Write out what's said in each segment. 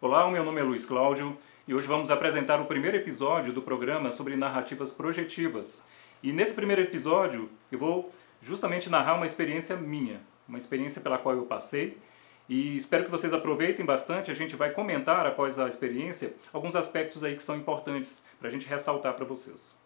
Olá, o meu nome é Luiz Cláudio e hoje vamos apresentar o primeiro episódio do programa sobre narrativas projetivas. E nesse primeiro episódio eu vou justamente narrar uma experiência minha, uma experiência pela qual eu passei, e espero que vocês aproveitem bastante. A gente vai comentar após a experiência alguns aspectos aí que são importantes para a gente ressaltar para vocês.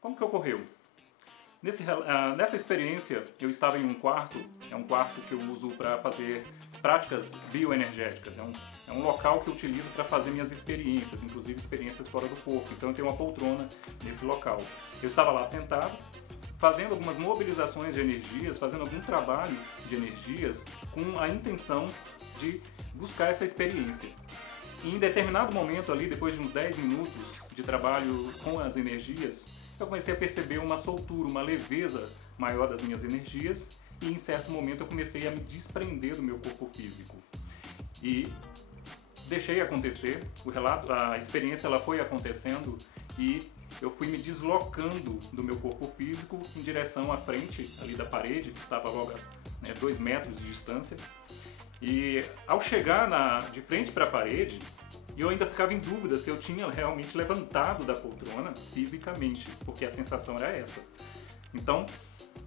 Como que ocorreu? Nessa experiência, eu estava em um quarto, é um quarto que eu uso para fazer práticas bioenergéticas, é um local que eu utilizo para fazer minhas experiências, inclusive experiências fora do corpo, então eu tenho uma poltrona nesse local. Eu estava lá sentado, fazendo algumas mobilizações de energias, fazendo algum trabalho de energias, com a intenção de buscar essa experiência. E em determinado momento ali, depois de uns 10 minutos de trabalho com as energias, eu comecei a perceber uma soltura, uma leveza maior das minhas energias, e em certo momento eu comecei a me desprender do meu corpo físico. E deixei acontecer, a experiência ela foi acontecendo e eu fui me deslocando do meu corpo físico em direção à frente ali da parede, que estava logo a 2 metros de distância. E ao chegar de frente para a parede, eu ainda ficava em dúvida se eu tinha realmente levantado da poltrona fisicamente, porque a sensação era essa. Então,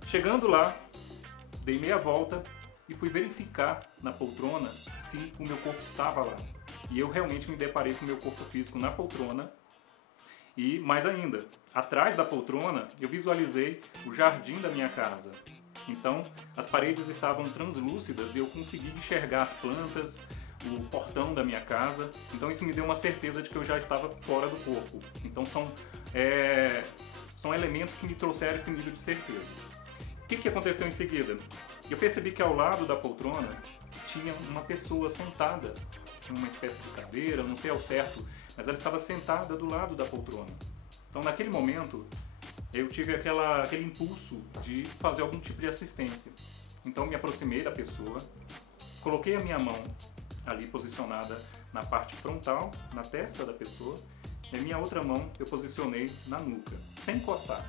chegando lá, dei meia volta e fui verificar na poltrona se o meu corpo estava lá. E eu realmente me deparei com o meu corpo físico na poltrona. E mais ainda, atrás da poltrona eu visualizei o jardim da minha casa. Então, as paredes estavam translúcidas e eu consegui enxergar as plantas, o portão da minha casa. Então isso me deu uma certeza de que eu já estava fora do corpo. Então são elementos que me trouxeram esse nível de certeza. O que aconteceu em seguida? Eu percebi que ao lado da poltrona tinha uma pessoa sentada, uma espécie de cadeira, não sei ao certo, mas ela estava sentada do lado da poltrona. Então naquele momento eu tive aquele impulso de fazer algum tipo de assistência. Então me aproximei da pessoa, coloquei a minha mão ali posicionada na parte frontal, na testa da pessoa, e a minha outra mão eu posicionei na nuca, sem encostar.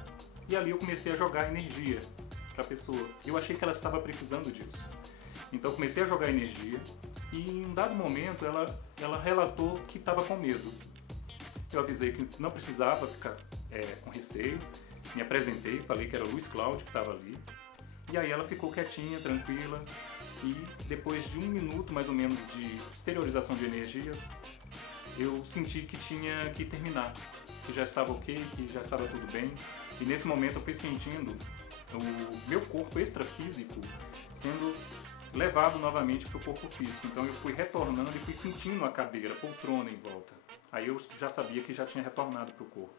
E ali eu comecei a jogar energia para a pessoa. Eu achei que ela estava precisando disso. Então eu comecei a jogar energia e em um dado momento ela relatou que estava com medo. Eu avisei que não precisava ficar com receio, me apresentei, falei que era Luiz Cláudio que estava ali. E aí ela ficou quietinha, tranquila, e depois de 1 minuto mais ou menos de exteriorização de energias, eu senti que tinha que terminar, que já estava ok, que já estava tudo bem. E nesse momento eu fui sentindo o meu corpo extrafísico sendo levado novamente para o corpo físico. Então eu fui retornando e fui sentindo a cadeira, a poltrona em volta. Aí eu já sabia que já tinha retornado para o corpo.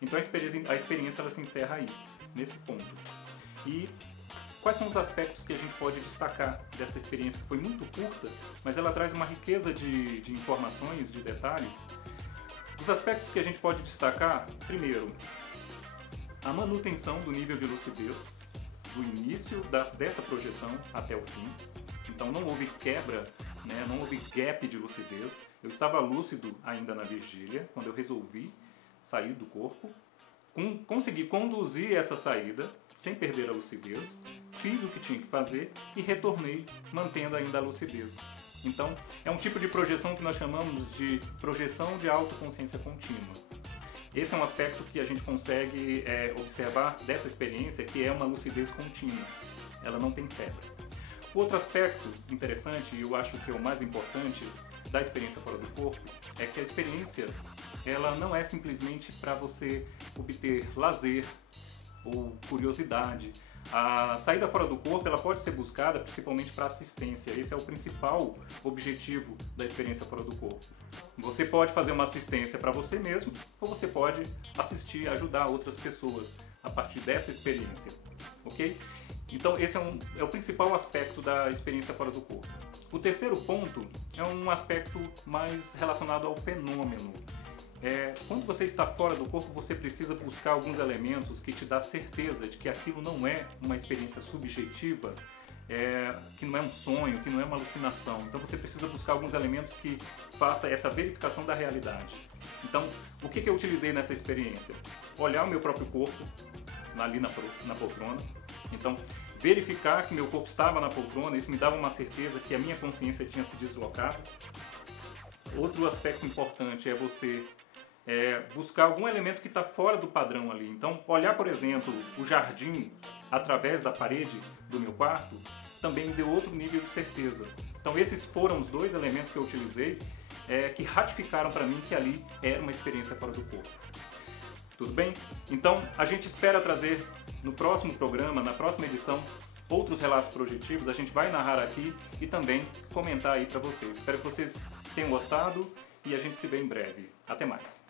Então a experiência ela se encerra aí, nesse ponto. E quais são os aspectos que a gente pode destacar dessa experiência que foi muito curta, mas ela traz uma riqueza de informações, de detalhes? Os aspectos que a gente pode destacar, primeiro, a manutenção do nível de lucidez do início dessa projeção até o fim. Então não houve quebra, não houve gap de lucidez. Eu estava lúcido ainda na vigília, quando eu resolvi sair do corpo. Consegui conduzir essa saída sem perder a lucidez, fiz o que tinha que fazer e retornei mantendo ainda a lucidez. Então, é um tipo de projeção que nós chamamos de projeção de autoconsciência contínua. Esse é um aspecto que a gente consegue observar dessa experiência, que é uma lucidez contínua. Ela não tem quebra. Outro aspecto interessante, e eu acho que é o mais importante da experiência fora do corpo, é que a experiência ela não é simplesmente para você obter lazer ou curiosidade. A saída fora do corpo ela pode ser buscada principalmente para assistência. Esse é o principal objetivo da experiência fora do corpo. Você pode fazer uma assistência para você mesmo, ou você pode assistir, ajudar outras pessoas a partir dessa experiência, ok? Então esse é o principal aspecto da experiência fora do corpo. O terceiro ponto é um aspecto mais relacionado ao fenômeno. Quando você está fora do corpo, você precisa buscar alguns elementos que te dão certeza de que aquilo não é uma experiência subjetiva, que não é um sonho, que não é uma alucinação. Então você precisa buscar alguns elementos que façam essa verificação da realidade. Então, o que eu utilizei nessa experiência? Olhar o meu próprio corpo ali na poltrona. Então, verificar que meu corpo estava na poltrona, isso me dava uma certeza que a minha consciência tinha se deslocado. Outro aspecto importante é você buscar algum elemento que está fora do padrão ali. Então, olhar, por exemplo, o jardim através da parede do meu quarto também me deu outro nível de certeza. Então, esses foram os dois elementos que eu utilizei que ratificaram para mim que ali era uma experiência fora do corpo. Tudo bem? Então, a gente espera trazer no próximo programa, na próxima edição, outros relatos projetivos. A gente vai narrar aqui e também comentar aí para vocês. Espero que vocês tenham gostado e a gente se vê em breve. Até mais!